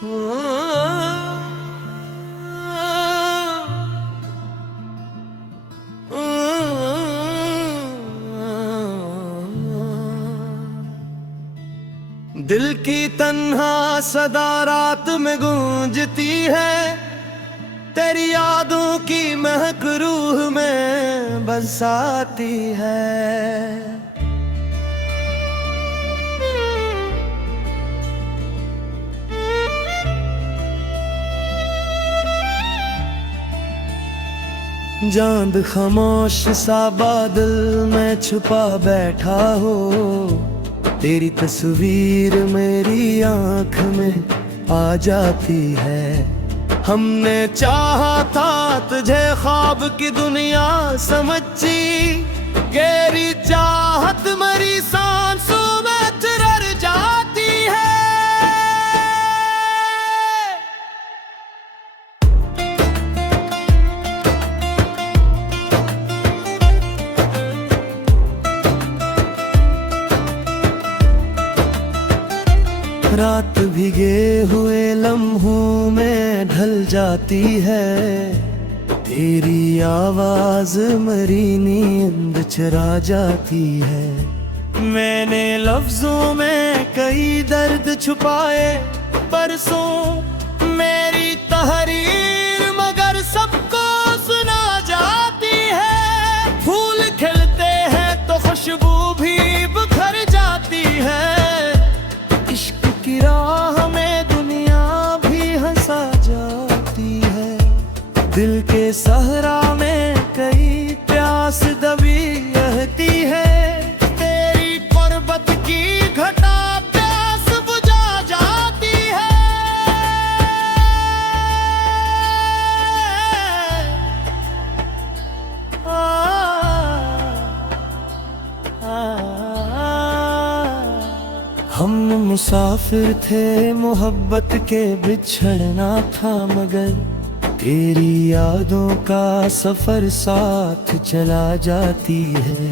दिल की तन्हा सदा रात में गूंजती है, तेरी यादों की महक रूह में बसाती है। चांद खामोश सा बादल में छुपा बैठा हो, तेरी तस्वीर मेरी आंख में आ जाती है। हमने चाहा था तुझे ख्वाब की दुनिया समझी, गहरी चाहत मरी सांसों में ठहर जाती है। रात भीगे हुए लम्हों में ढल जाती है, तेरी आवाज मरी नींद चुरा जाती है। मैंने लफ्जों में कई दर्द छुपाए बरसों, मेरी तहरीर मगर सबको सुना जाती है। फूल खिलते हैं तो खुशबू भी बिखर जाती है, इश्क की राह में दुनिया भी हंसा जाती है। दिल के सहरा में कई प्यास दबी रहती है, तेरी पर्वत की घटा प्यास बुझा जाती है। हम मुसाफिर थे मोहब्बत के बिछड़ना था, मगर तेरी यादों का सफर साथ चला जाती है।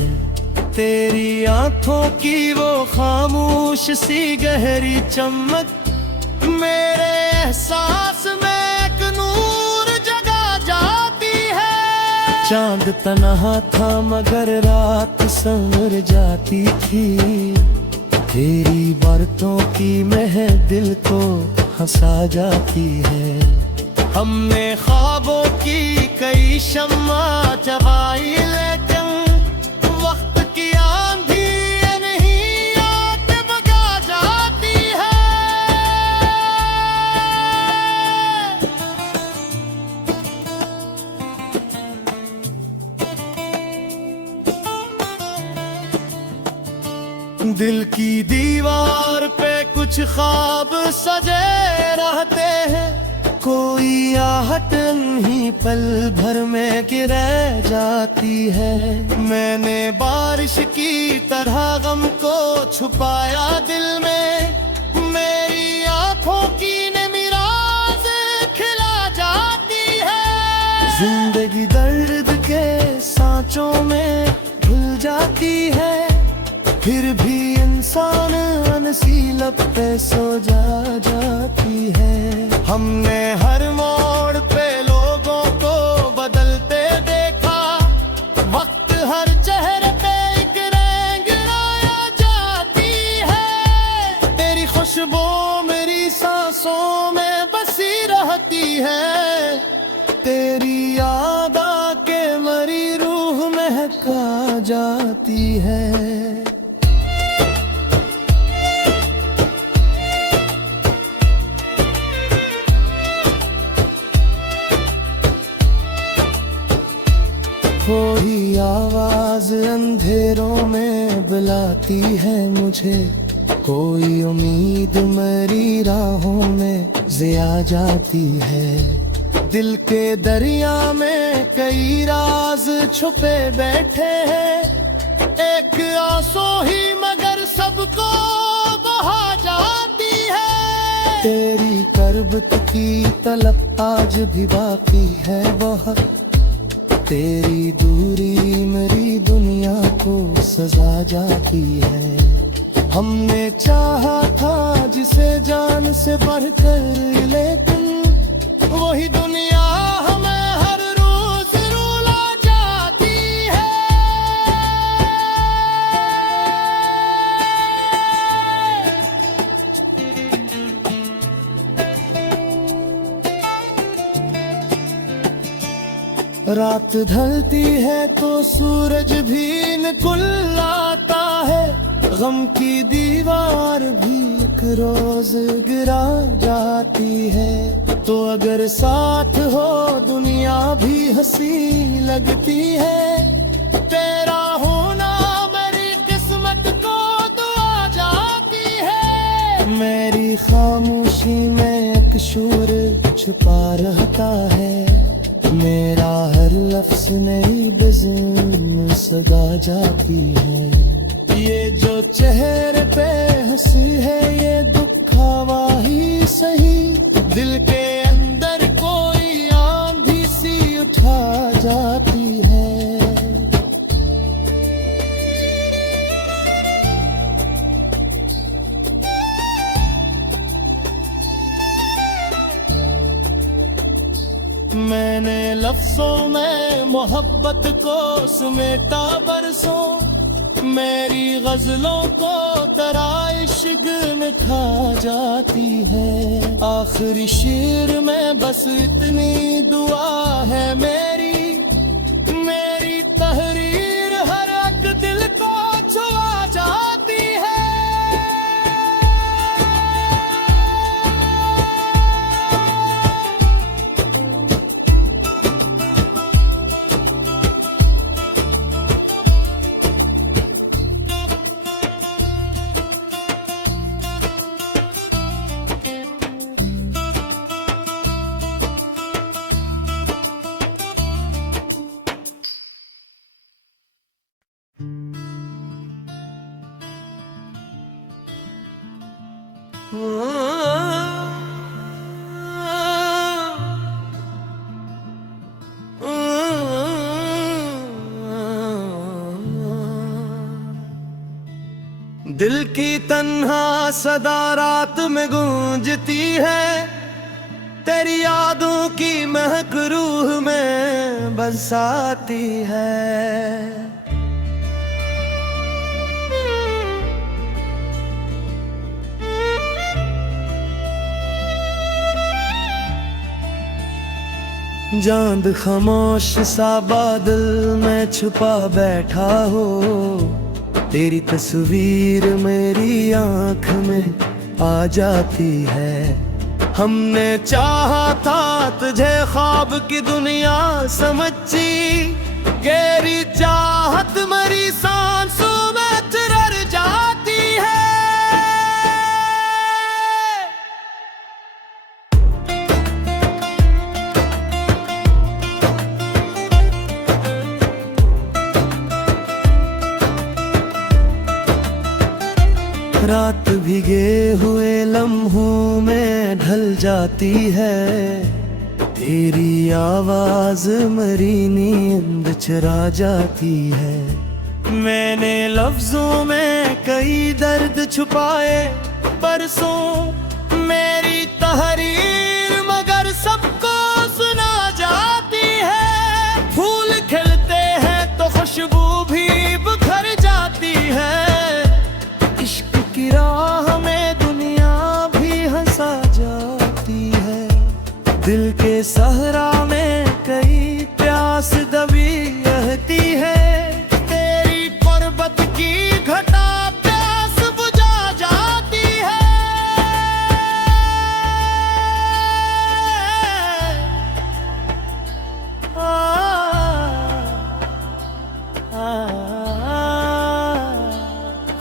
तेरी आंखों की वो खामोश सी गहरी चमक मेरे एहसास में एक नूर जगा जाती है। चांद तन्हा था मगर रात संवर जाती थी, तेरी बातों की महक दिल को हंसा जाती है। हमने ख्वाबों की कई शम्मा जगाई, लेकिन वक्त की आंधी नहीं आके भगा जाती है। दिल की दीवार पे कुछ ख्वाब सजे रहते हैं, कोई आहट नहीं पल भर में गिर जाती है। मैंने बारिश की तरह गम को छुपाया दिल में, मेरी आंखों की निराश खिला जाती है। जिंदगी दर्द के सांचों में घुल जाती है, फिर भी इंसान नसीलब पे सो जाती है। हमने हर मोड़ पे लोगों को बदलते देखा, वक्त हर चेहरे पे एक रंग लाया जाती है। तेरी खुशबू मेरी सांसों में बसी रहती है, तेरी याद आके मरी रूह महका जाती है। कोई आवाज अंधेरों में बुलाती है मुझे, कोई उम्मीद मरी राहों में जिया जाती है। दिल के दरिया में कई राज छुपे बैठे हैं, एक आंसू ही मगर सबको बहा जाती है। तेरी करबत की तलब आज भी बाकी है बहुत, तेरी दूरी मेरी दुनिया को सजा जाती है। हमने चाहा था जिस से जान से बढ़कर, लेकिन वही दुनिया हमें हर रोज रुला जाती है। रात ढलती है तो सूरज भी निकल आता है, गम की दीवार भी एक रोज गिरा जाती है। तो अगर साथ हो दुनिया भी हंसी लगती है, तेरा होना मेरी किस्मत को दुआ जाती है। मेरी खामोशी में एक शूर छुपा रहता है, मेरा हर लफ्ज नई बज़म सगा जाती है। ये जो चेहरे पे हंसी है ये दुखावा ही सही, दिल के अंदर कोई आंधी सी उठा जाती है। मैंने लफ्जों में मोहब्बत को समेटा बरसों, मेरी गजलों को तरह इश्क में खा जाती है। आखिरी शेर में बस इतनी दुआ है मेरी, मेरी तहरीर हर एक दिल को छुआ जाती है। दिल की तन्हा सदा रात में गूंजती है, तेरी यादों की महक रूह में बसाती है। चांद खामोश सा बादल में छुपा बैठा हो, तेरी तस्वीर मेरी आंख में आ जाती है। हमने चाहा था तुझे ख्वाब की दुनिया समझी, गहरी चाहत मरी सांसों में चिरर जाती है। रात भीगे हुए लम्हों में ढल जाती है, तेरी आवाज मरी नींद चुरा जाती है। मैंने लफ्जों में कई दर्द छुपाए बरसों, मेरी तहरीर मगर सबको सुना जाती है। फूल खिलते हैं तो खुशबू भी बिखर जाती है, इश्क की राह में दुनिया भी हंसा जाती है। दिल के सहरा में कई प्यास दबी रहती है, तेरी पर्वत की घटा प्यास बुझा जाती है।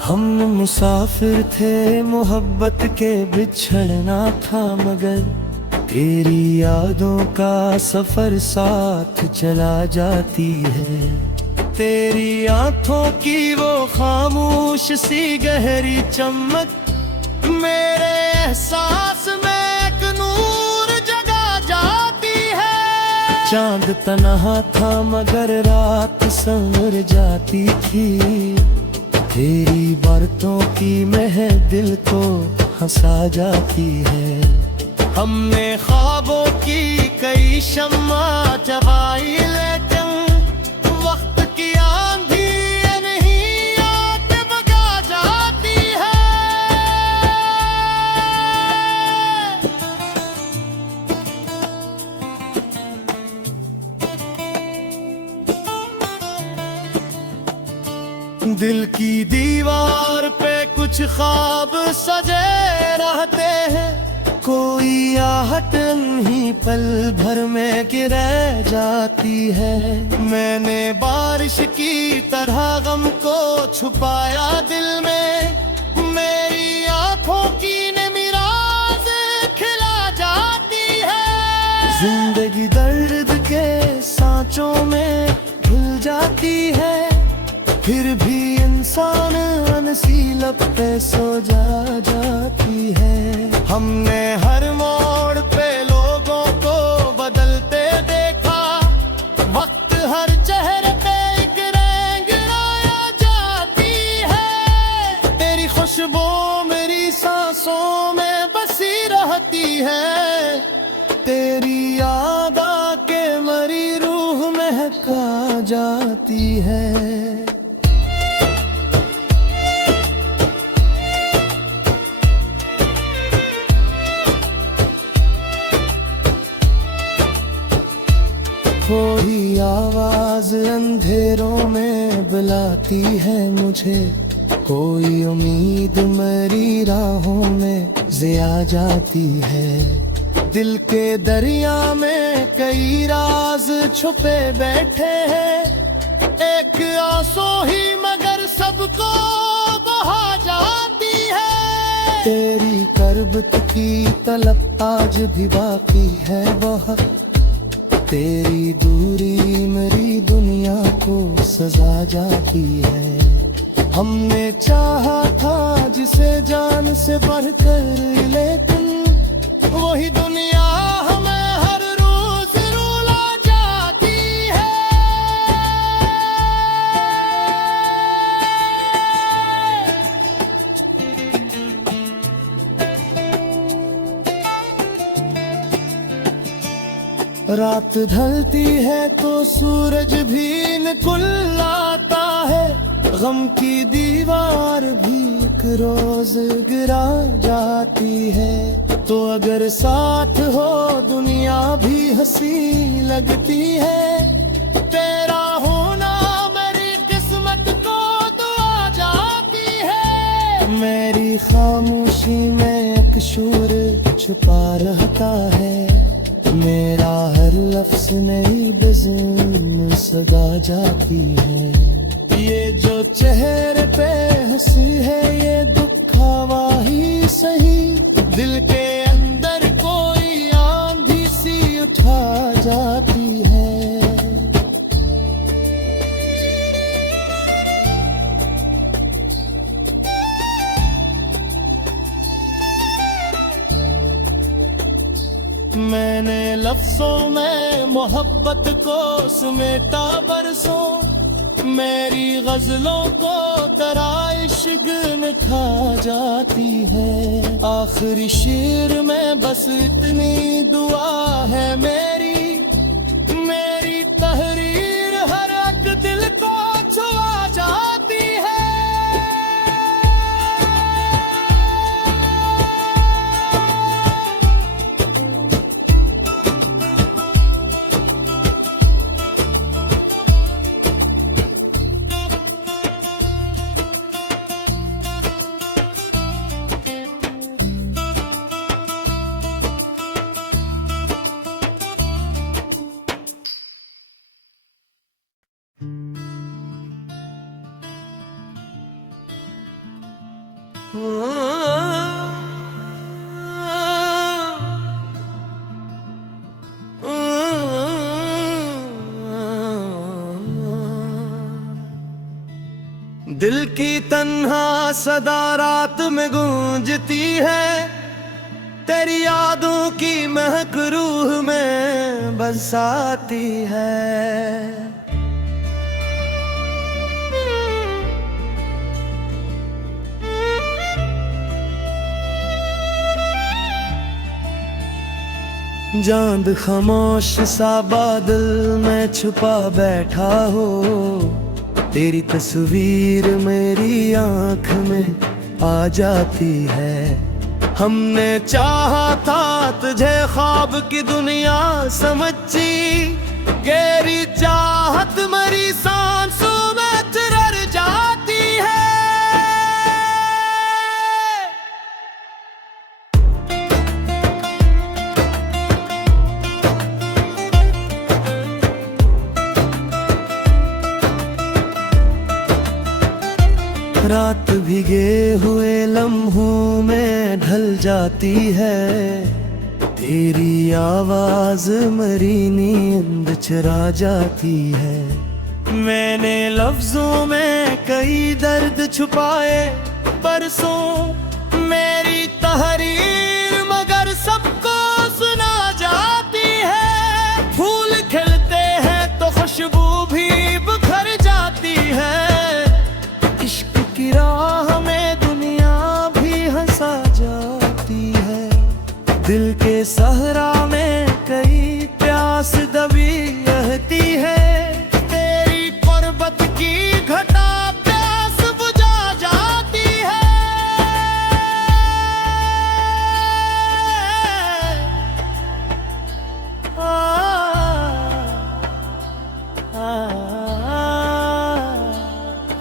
हम मुसाफिर थे मोहब्बत के बिछड़ना था, मगर तेरी यादों का सफर साथ चला जाती है। तेरी आंखों की वो खामोश सी गहरी चमक मेरे एहसास में एक नूर जगा जाती है। चांद तन्हा था मगर रात संवर जाती थी, तेरी बातों की महक दिल को हंसा जाती है। हमने ख्वाबों की कई शम्मा जगाई, लेकिन वक्त की आंधी ये नहीं आके भगा जाती है। दिल की दीवार पे कुछ ख्वाब सजे रहते हैं, कोई आहट नहीं पल भर में गिर जाती है। मैंने बारिश की तरह गम को छुपाया दिल में, मेरी आंखों की निराश खिला जाती है। जिंदगी दर्द के सांचों में घुल जाती है, फिर भी इंसान अनसीलब पे सो जाती है। हमने हर मोड़ पे लोगों को बदलते देखा, वक्त हर चेहरे पे एक रंग लाया जाती है। तेरी खुशबू मेरी सांसों में बसी रहती है, तेरी याद आके मरी रूह महका जाती है। कोई आवाज अंधेरों में बुलाती है मुझे, कोई उम्मीद मरी राहों में जिया जाती है। दिल के दरिया में कई राज छुपे बैठे हैं, एक आंसू ही मगर सबको बहा जाती है। तेरी करबत की तलब आज भी बाकी है बहुत, तेरी दूरी मेरी दुनिया को सजा जाती है। हमने चाहा था जिसे जान से बढ़कर, लेकिन वही दुनिया हमें हर रोज रुला जाती है। रात ढलती है तो सूरज भी निकल आता है, गम की दीवार भी एक रोज गिरा जाती है। तो अगर साथ हो दुनिया भी हंसी लगती है, तेरा होना मेरी किस्मत को दुआ जाती है। मेरी खामोशी में एक शूर छुपा रहता है, मेरा हर लफ्ज नई बज़म सदा जाती है। ये जो चेहरे पे हंसी है ये दुखावा ही सही, दिल के अंदर कोई आंधी सी उठा जाती है। मैंने लफ्जों में मोहब्बत को समेटा बरसों, मेरी गजलों को तरह इश्क न खा जाती है। आखिरी शेर में बस इतनी दुआ है मेरी, मेरी तहरीर हर एक दिल को छुआ जाती है। दिल की तन्हा सदा रात में गूंजती है, तेरी यादों की महक रूह में बसाती है। चांद खामोश सा बादल में छुपा बैठा हो, तेरी तस्वीर मेरी आंख में आ जाती है। हमने चाहा था तुझे ख्वाब की दुनिया समझी, गहरी चाहत मरी सांसों में चिरर जाती है। रात भीगे हुए लम्हों में ढल जाती है, तेरी आवाज मरी नींद चुरा जाती है। मैंने लफ्जों में कई दर्द छुपाए बरसों, मेरी तहरीर मगर सबको सुना जाती है। फूल खिलते हैं तो खुशबू भी बिखर जाती है, इश्क की राह में दुनिया भी हंसा जाती है। दिल के सहरा में कई प्यास दबी रहती है, तेरी पर्वत की घटा प्यास बुझा जाती है।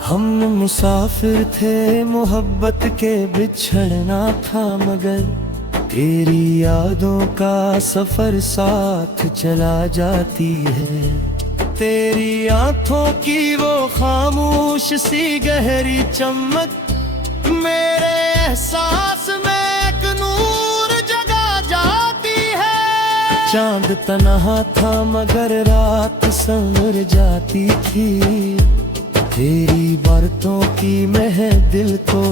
हम मुसाफिर थे, मोहब्बत के बिछड़ना था, मगर तेरी यादों का सफर साथ चला जाती है। तेरी आंखों की वो खामोश सी गहरी चमक मेरे एहसास में एक नूर जगा जाती है। चांद तन्हा था मगर रात संवर जाती थी, तेरी बातों की मह दिल को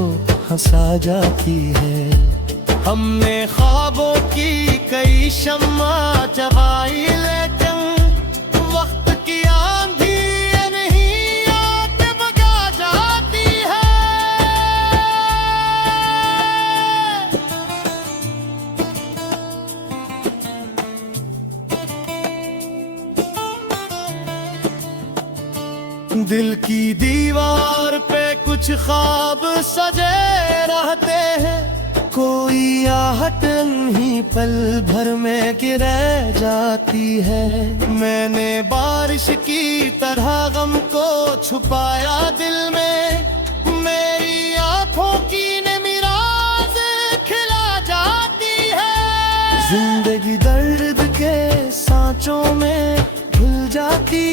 हंसा जाती है। हमने ख्वाबों की कई शम्मा जगाई, लेकिन वक्त की आंधी ये नहीं आके भगा जाती है। दिल की दीवार पे कुछ ख्वाब सजे रहते हैं, कोई आहट नहीं पल भर में गिर जाती है। मैंने बारिश की तरह गम को छुपाया दिल में, मेरी आंखों की निराश खिला जाती है। जिंदगी दर्द के सांचों में घुल जाती